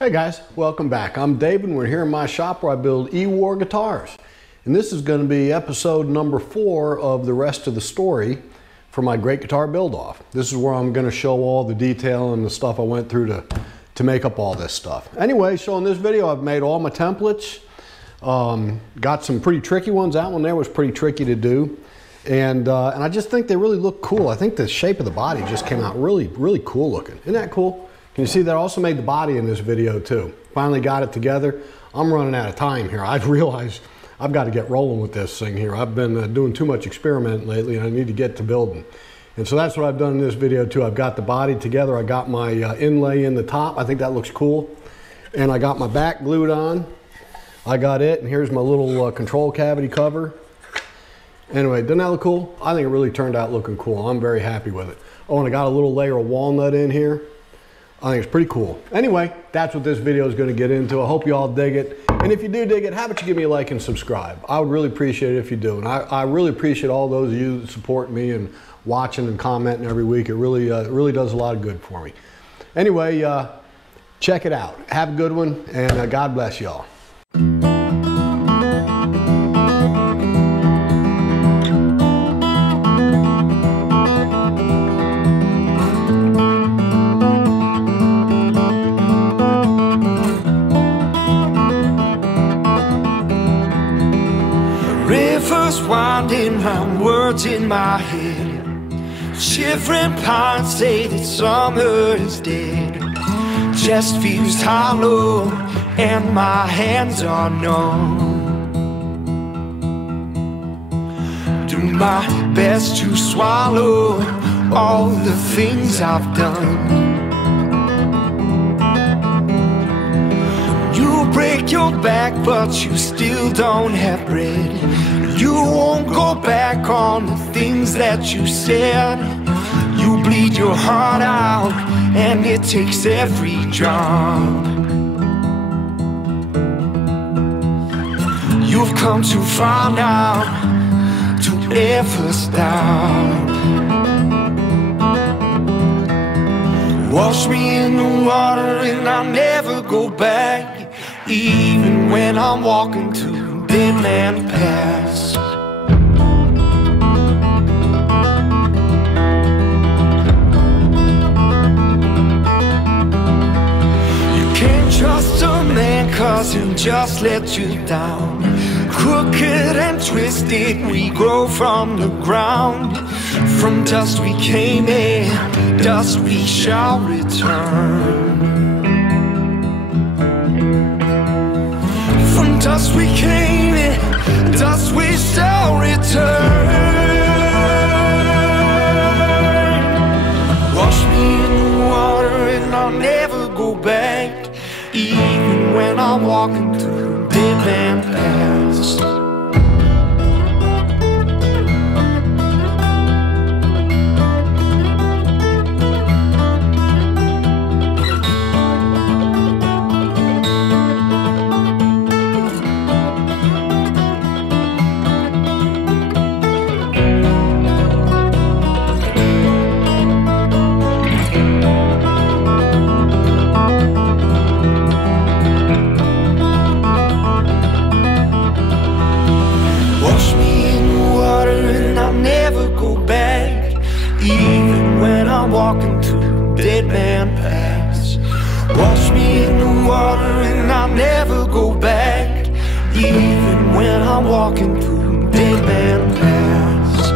Hey guys, welcome back. I'm David and we're here in my shop where I build E-War guitars. And this is going to be episode number 4 of the rest of the story for my Great Guitar Build-Off. This is where I'm going to show all the detail and the stuff I went through to make up all this stuff. Anyway, so in this video I've made all my templates. Got some pretty tricky ones. That one there was pretty tricky to do. And I just think they really look cool. I think the shape of the body just came out really cool looking. Isn't that cool? Can you see that I also made the body in this video too? Finally got it together. I'm running out of time here. I've realized I've got to get rolling with this thing here. I've been doing too much experimenting lately and I need to get to building. And so that's what I've done in this video too. I've got the body together. I got my inlay in the top. I think that looks cool. And I got my back glued on. I got it, and here's my little control cavity cover. Anyway, doesn't that look cool? I think it really turned out looking cool. I'm very happy with it. Oh, and I got a little layer of walnut in here. I think it's pretty cool. Anyway, that's what this video is going to get into. I hope you all dig it. And if you do dig it, how about you give me a like and subscribe? I would really appreciate it if you do. And I really appreciate all those of you that support me and watching and commenting every week. It really does a lot of good for me. Anyway, check it out. Have a good one, and God bless y'all. Rivers winding round words in my head. Shivering pines say that summer is dead. Chest feels hollow and my hands are numb. Do my best to swallow all the things I've done. You break your back, but you still don't have bread. You won't go back on the things that you said. You bleed your heart out, and it takes every drop. You've come too far now to ever stop. Wash me in the water and I'll never go back, even when I'm walking to dead man pass. You can't trust a man 'cause he'll just let you down. Crooked and twisted we grow from the ground. From dust we came in, dust we shall return. From dust we came in, dust we shall return. Wash me in the water and I'll never go back, even when I'm walking through dead man paths. Even when I'm walking through dead man paths. Wash me in the water and I'll never go back, even when I'm walking through dead man paths.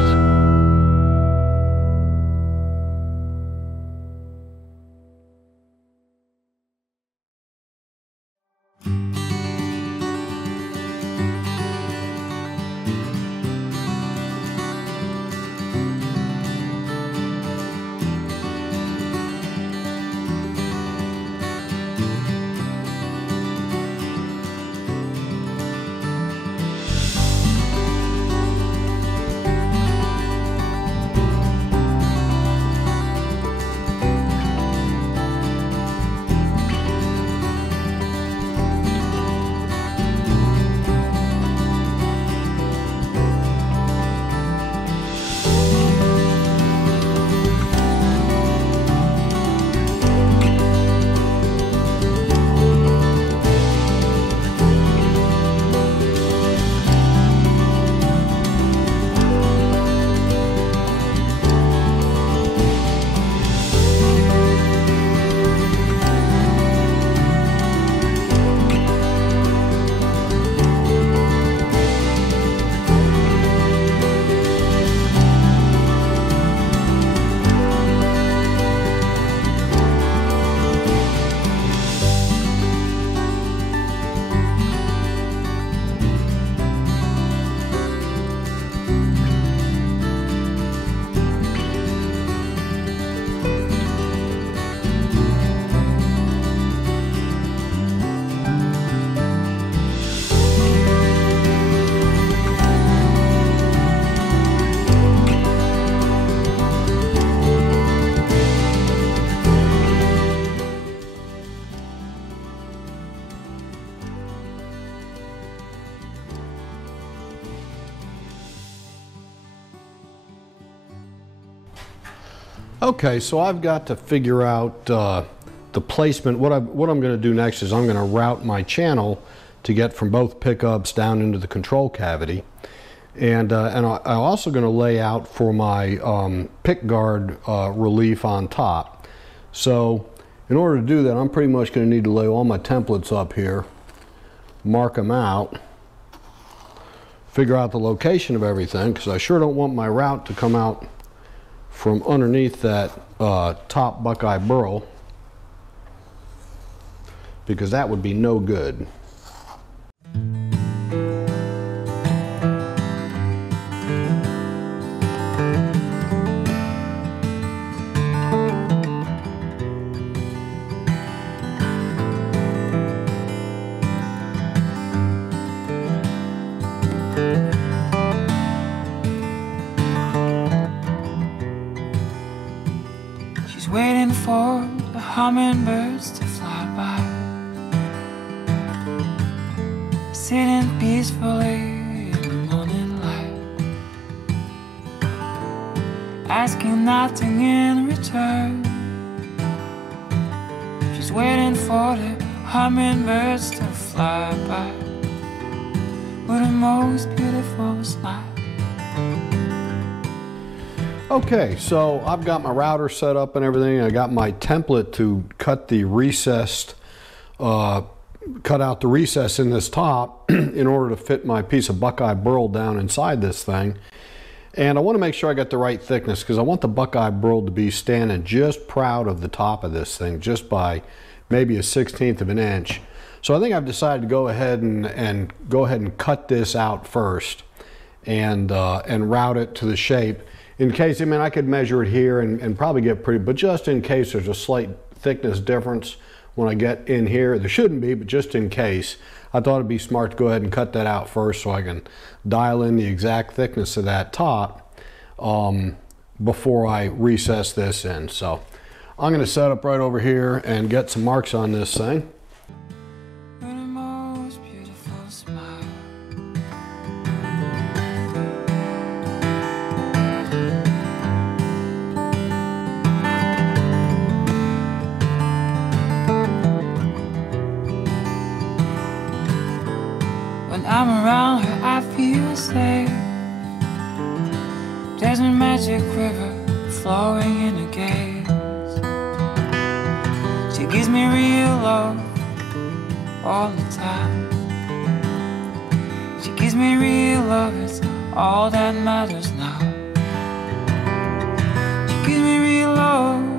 Okay, so I've got to figure out the placement. What I'm going to do next is I'm going to route my channel to get from both pickups down into the control cavity. And I'm also going to lay out for my pick guard relief on top. So in order to do that, I'm pretty much going to need to lay all my templates up here, mark them out, figure out the location of everything, because I sure don't want my route to come out from underneath that top buckeye burl, because that would be no good. Waiting for the hummingbirds to fly by, sitting peacefully in the morning light, asking nothing in return. She's waiting for the hummingbirds to fly by with the most beautiful smile. Okay, so I've got my router set up and everything. I got my template to cut the recessed, cut out the recess in this top in order to fit my piece of buckeye burl down inside this thing. And I want to make sure I got the right thickness, because I want the buckeye burl to be standing just proud of the top of this thing, just by maybe 1/16 of an inch. So I think I've decided to go ahead and cut this out first and route it to the shape. In case, I mean, I could measure it here and probably get pretty, but just in case there's a slight thickness difference when I get in here, there shouldn't be, but just in case, I thought it'd be smart to go ahead and cut that out first so I can dial in the exact thickness of that top before I recess this in. So I'm going to set up right over here and get some marks on this thing. When I'm around her, I feel safe. There's a magic river flowing in her gaze. She gives me real love all the time. She gives me real love, it's all that matters now. She gives me real love.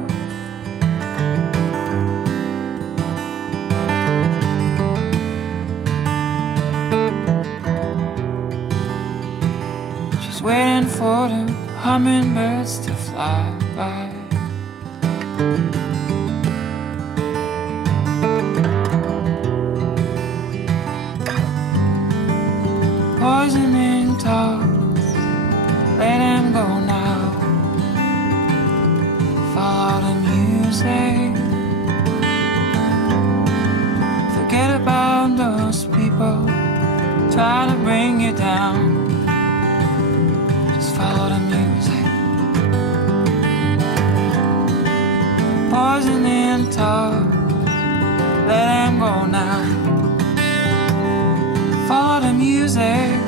Waiting for the hummingbirds to fly by. Poisoning talks, let them go now. Follow the music. Forget about those people try to bring you down. Follow the music. Poison and talk, let them go now. Follow the music.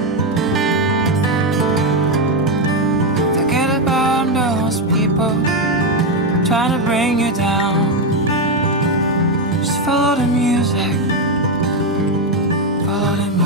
Forget about those people trying to bring you down. Just follow the music. Follow the music.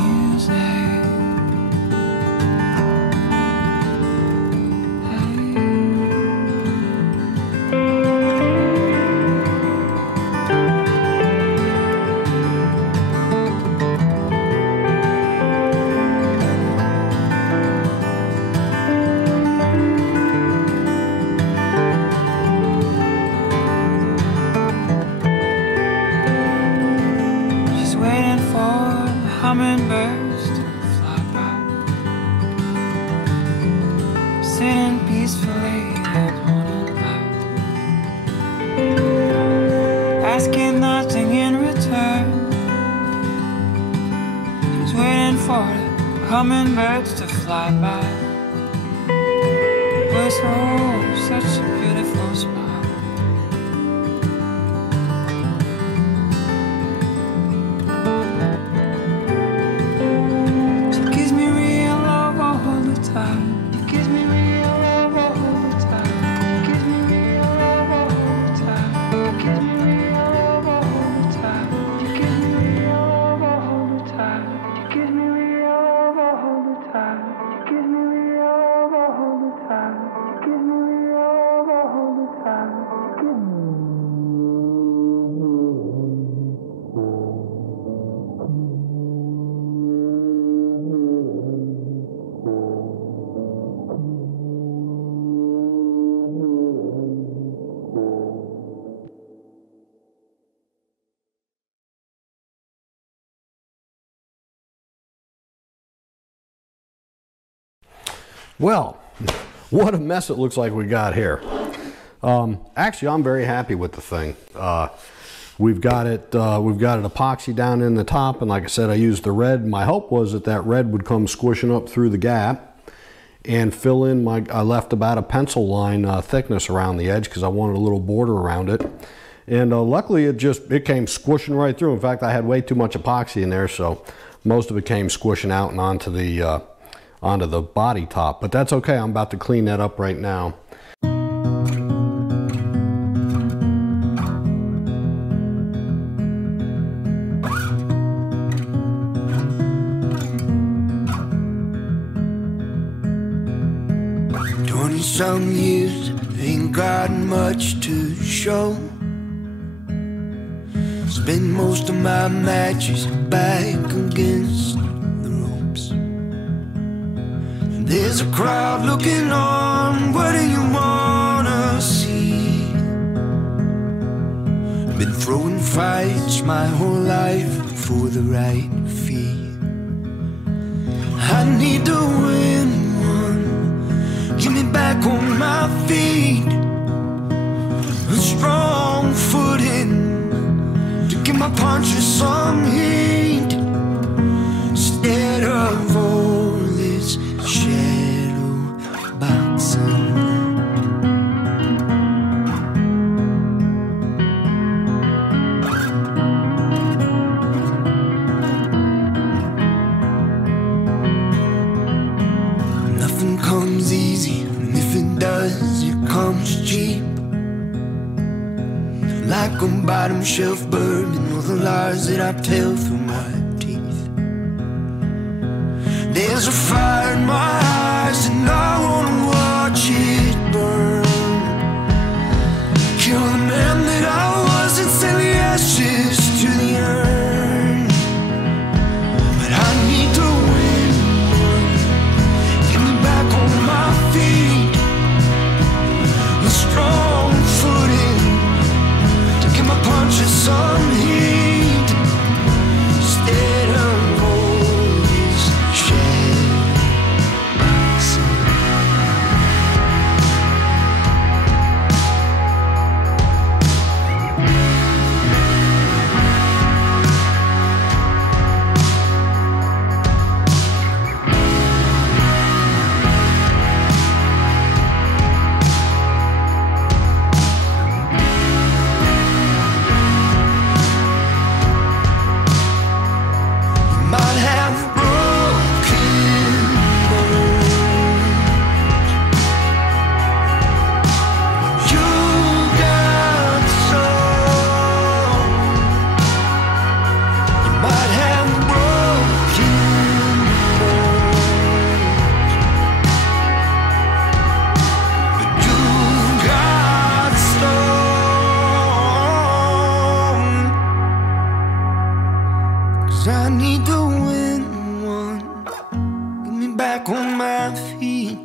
Hummingbirds to fly by, sitting peacefully in morning light, asking nothing in return. She's waiting for the hummingbirds to fly by. With such a beautiful smile. Well, what a mess it looks like we got here. Actually, I'm very happy with the thing. We've got it epoxy down in the top, and like I said, I used the red. My hope was that that red would come squishing up through the gap and fill in I left about a pencil line thickness around the edge because I wanted a little border around it. And luckily it came squishing right through. In fact, I had way too much epoxy in there, so most of it came squishing out and onto the body top. But that's okay, I'm about to clean that up right now. Some years ain't got much to show. Spend most of my matches back against the ropes. There's a crowd looking on, what do you wanna see? Been throwing fights my whole life for the right fee. I need to win one, get me back on my feet, a strong footing to give my punches some heat, instead of all this shadow boxing. Nothing comes easy, and if it does, it comes cheap. Like a bottom shelf bourbon, all the lies that I tell through my teeth. There's a fire in my eyes and I wanna watch it burn. Kill the man that I was and send the ashes to the urn. But I need to win, get me back on my feet, a strong footing, my punches some heat, instead of all this shadow boxing. I need to win one, get me back on my feet,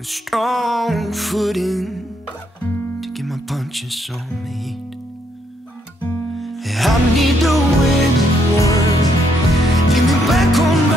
a strong footing to get my punches some heat. I need to win one, get me back on my